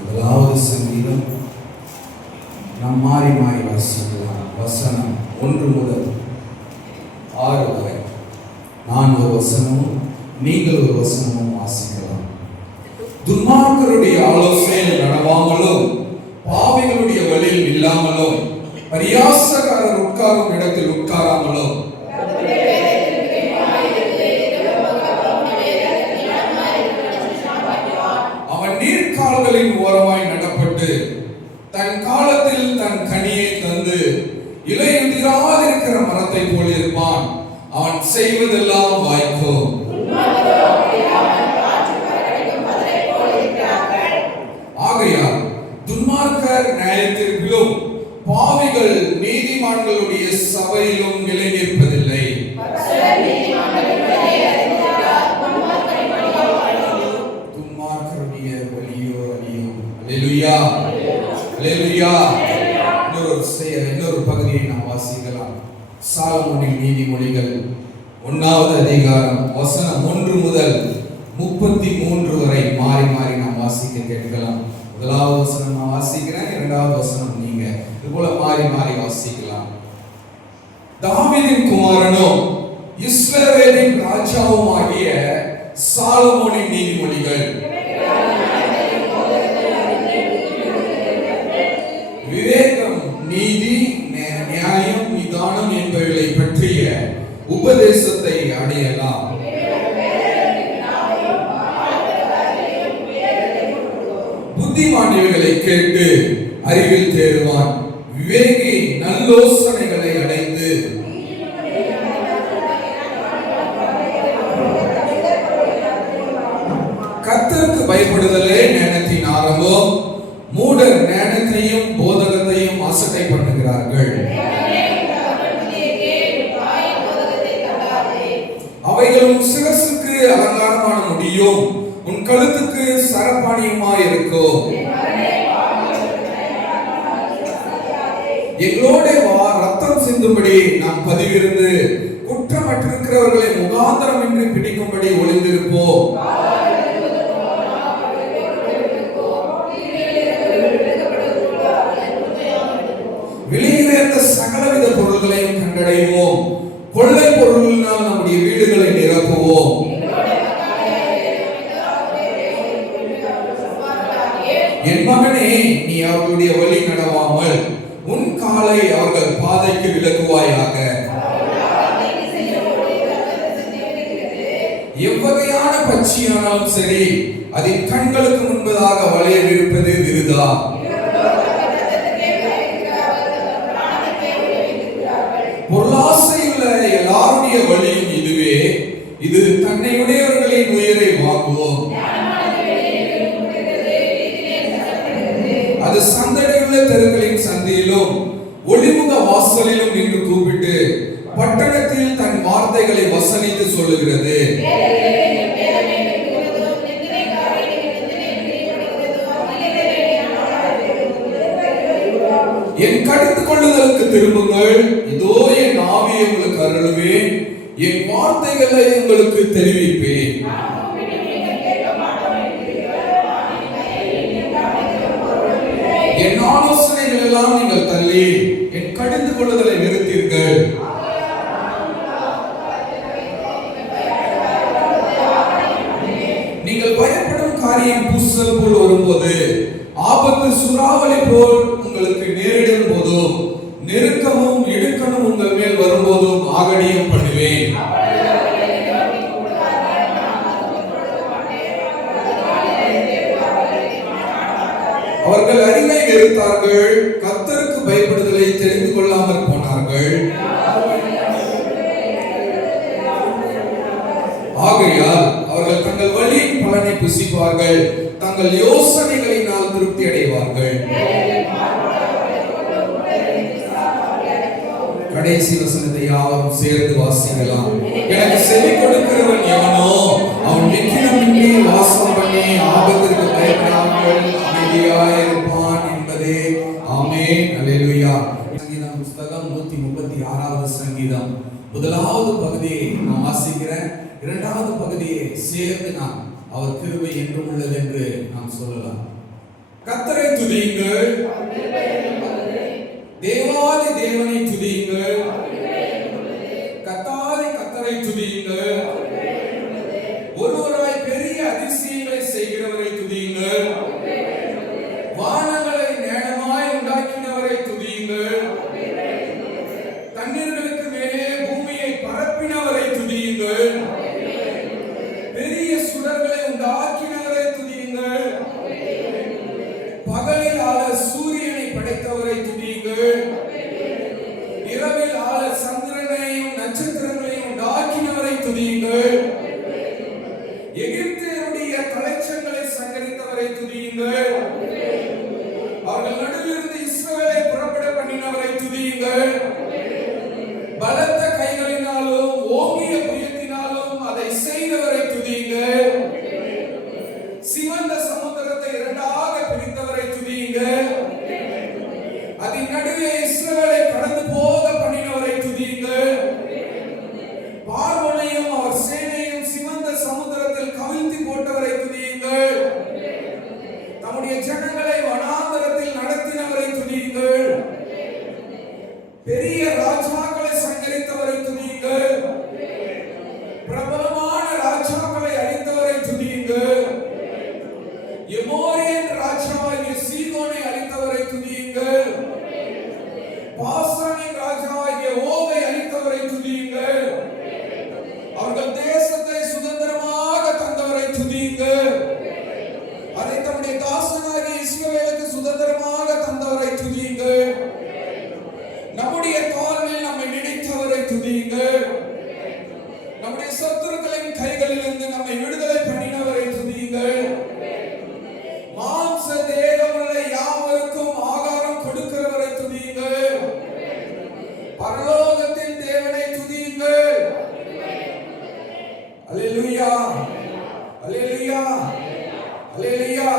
முதலாவது சங்கீதம் நாம் மாறி மாறி வாசிக்கலாம். வசனம் 1 முதல் 6 வரை நான் ஒரு வசனமும் நீங்கள் ஒரு வசனமும் வாசிக்கலாம். துன்மார்க்கருடைய ஆலோசனையில் நடவாமலும் பாவிகளுடைய வழியில் இல்லாமலும் பரியாசக்காரர் உட்காரும் இடத்தில் உட்காராமலும் அவன் நீர்க்கால்களின் ஓரமாய் நடப்பட்டு தன் காலத்தில் தன் கனியை தந்து இலையுதிராதிருக்கிற மரத்தை போல் இருப்பான். அவன் செய்வதெல்லாம் வாய்க்கும். ஆகையால் துன்மார்க்கர் நியாயத்திற்கிலும் பாவிகள் நீதிமான்களுடைய சபையிலும் நிலை நிற்பதில்லை. துன்மார்க்கருடைய வழியோ அழியோ. அல்லேலூயா, அல்லேலூயா. இன்னொரு பகுதியை நாம் வாசிக்கலாம். சாலமோனின் நீதிமொழிகள் 1வது அதிகாரம் வசனம் 1 முதல் 33 வரை மாறி மாறி நாம் வாசிக்க கேட்கலாம். முதலாவது வசனம் நான் வாசிக்கிறேன், 2வது வசனம் நீங்க இது போல மாறி மாறி வாசிக்கலாம். தாவீதின் குமாரனும் இஸ்ரவேலின் ராஜாவும் ஆகிய சாலமோனின் நீதிமொழிகள். விவேகம், நீதி, நியாயம், நிதானம் என்பவைகளை பற்றிய உபதேசத்தை அடையலாம். புத்திமான் இவைகளை கேட்டு அறிவில் தேறுவான். விவேகி நல்லோசனைகளை அடைந்து கர்த்தருக்கு பயப்படுதலே ஞானத்தின் ஆரம்பம். மூடர் ஞானத்தையும் போதகத்தையும் அசட்டை பண்ணுகிறார்கள். அவைகளும் சிரசுக்கு அலங்காரமான முடியும், உன் கழுத்துக்கு சரப்பாணியுமாய் இருக்கும். எங்களோட வா, ரத்தம் சிந்தும்படி நாம் பதிவிருந்து குற்றமற்றிருக்கிறவர்களை முகாந்தரமின்றி பிடிக்கும்படி ஒளிந்திருப்போம். வெளியிலிருந்த சகலவித பொருள்களையும் கண்டடைவோம். கொள்ளை பொருளினால் நம்முடைய வீடுகளை நிரப்புவோம். என் மகனே, நீ அவர்களுடைய வழி நடவாமல் உன் காலை அவர்கள் பாதைக்கு விலகுவாயாக. எவ்வகையான பட்சியானாலும் சரி, அதன் கண்களுக்கு முன்பதாக வலையில் இருப்பது விருதா. பொருளாசையுள்ள எல்லாருடைய வழியும் இதுவே, இது தன்னை உடையவர்களின் உயிரை வாங்குவோம். அது சந்தடியுள்ள தெருக்களின் சந்தியிலும் ஒளிமுக வாசலிலும் நின்று கூப்பிட்டு பட்டணத்தில் தன் வார்த்தைகளை வசனித்து சொல்லுகிறது. என் கடிந்து கொள்ளுதலுக்கு திரும்புங்கள், இதோ என் ஆவியை உங்களுக்கு அருளுவேன், என் வார்த்தைகளை உங்களுக்கு தெரிவிப்பேன். என் ஆலோசனைகள் எல்லாம் நீங்கள் தள்ளி என் கடிந்து கொள்ளுதலை நிறுத்தீர்கள். நீங்கள் பயப்படும் காரியம் பூசல் போல் வரும்போது, ஆபத்து சூறாவளி போல் உங்களுக்கு நேரிடும் போதும், நெருக்கமும் இடுக்கணும் உங்கள் மேல் வரும்போதும் ஆகடியம் பண்ணுவேன். அவர்கள் அறிவை வெறுத்தார்கள், கர்த்தருக்கு பயப்படுதலை தெரிந்து கொள்ளாமல் போனார்கள். ஆகையால் அவர்கள் தங்கள் வழியின் பலனை புசிப்பார்கள், தங்கள் யோசனைகளினால் திருப்தி அடைவார்கள். கடைசி வசனத்தை யாவரும் சேர்ந்து வாசிக்கலாம். எனக்கு செவி கொடுக்கிறவன் எவனோ அவன் நிக்கிரமின்றி வாசம் பண்ணி ஆபத்திற்கு பயப்படாமல் அமைதியாயிருப்பான் என்பதே. ஆமென், அல்லேலூயா. சங்கீதம் புத்தகம் 136வது சங்கீதம் முதலாவது பகுதியை நான் வாசிக்கிறேன். 2வது பகுதியை சேர்ந்து நாம் அவர் கிருபை என்றும் உள்ளது என்று நாம் சொல்லலாம். துதியுங்கள். தேவாதி தேவனை துதியுங்கள். கர்த்தாதி கர்த்தரை துதியுங்கள். ஒருவராய் பெரிய அதிசயங்களை செய்கிறவரை துதியுங்கள். வானங்களை நேரமாய் உண்டாக்கினவரை துதியுங்கள். தண்ணீர்களுக்கு மேலே பூமியை பரப்பினவரை துதியுங்கள். பெரிய சுடர்களை உண்டாக்கினவரை துதியுங்கள். பகலில் ஆள சூரியனை படைத்தவரை துதியுங்கள். இரவில் ஆள சந்திரனையும் நட்சத்திரங்களையும் உண்டாக்கினவரை துதியுங்கள். எகிப்தியருடைய தலைச்சங்களை சங்கரித்தவரை துதியுங்கள். அவர்கள் நடுவிலிருந்து இஸ்ரவேலை புறப்பட பண்ணினவரை துதியுங்கள். பலத்த கைகளினாலும் ஓங்கிய புயத்தினாலும் அதை செய்தவரை துதியுங்கள். சிவந்த சமுத்திரத்தை இரண்டாக பிரித்தவரை துதியுங்கள். அதன் நடுவே இஸ்ரவேலை கடந்து போக பண்ணினவரை துதியுங்கள். பார்வோனையும் அவர் சேனையும் சிவந்த சமுத்திரத்தில் கவிழ்த்தி போட்டவரை துதியுங்கள். நம்முடைய ஜனங்களை வனாந்தரத்தில் நடத்தினவரை துதியுங்கள். பெரிய ராஜாக்களை சங்கரித்தவரை துதியுங்கள். பிரபலமான ராஜாக்களை அழித்தவரை துதியுங்கள். எமோரியன் ராஜாவாகிய சீதோனை அழித்தவரை துதியுங்கள். பாசானின் ராஜாவாகிய ஓகை அழித்தவரை துதியுங்கள். அவர்கள் தேசத்தை சுதந்திரமாக தந்தவரை துதியுங்கள். அதை தம்முடைய தாசனாகிய இஸ்ரவேலுக்கு சுதந்திரமாக தந்தவரை துதியுங்கள். நம்முடைய தாழ்வில் நம்மை நினைத்தவரை துதியுங்கள். நம்முடைய சத்துருக்களின் கைகளிலிருந்து நம்மை விடுதலை பண்ணினவரை துதியுங்கள். மாம்ச தேகமுள்ள யாவருக்கும் ஆகாரம் கொடுக்கிறவரை துதியுங்கள். பரலோகத்தின் தேவனை துதியுங்கள். அல்லேலூயா, அல்லேலூயா, அல்லேலூயா.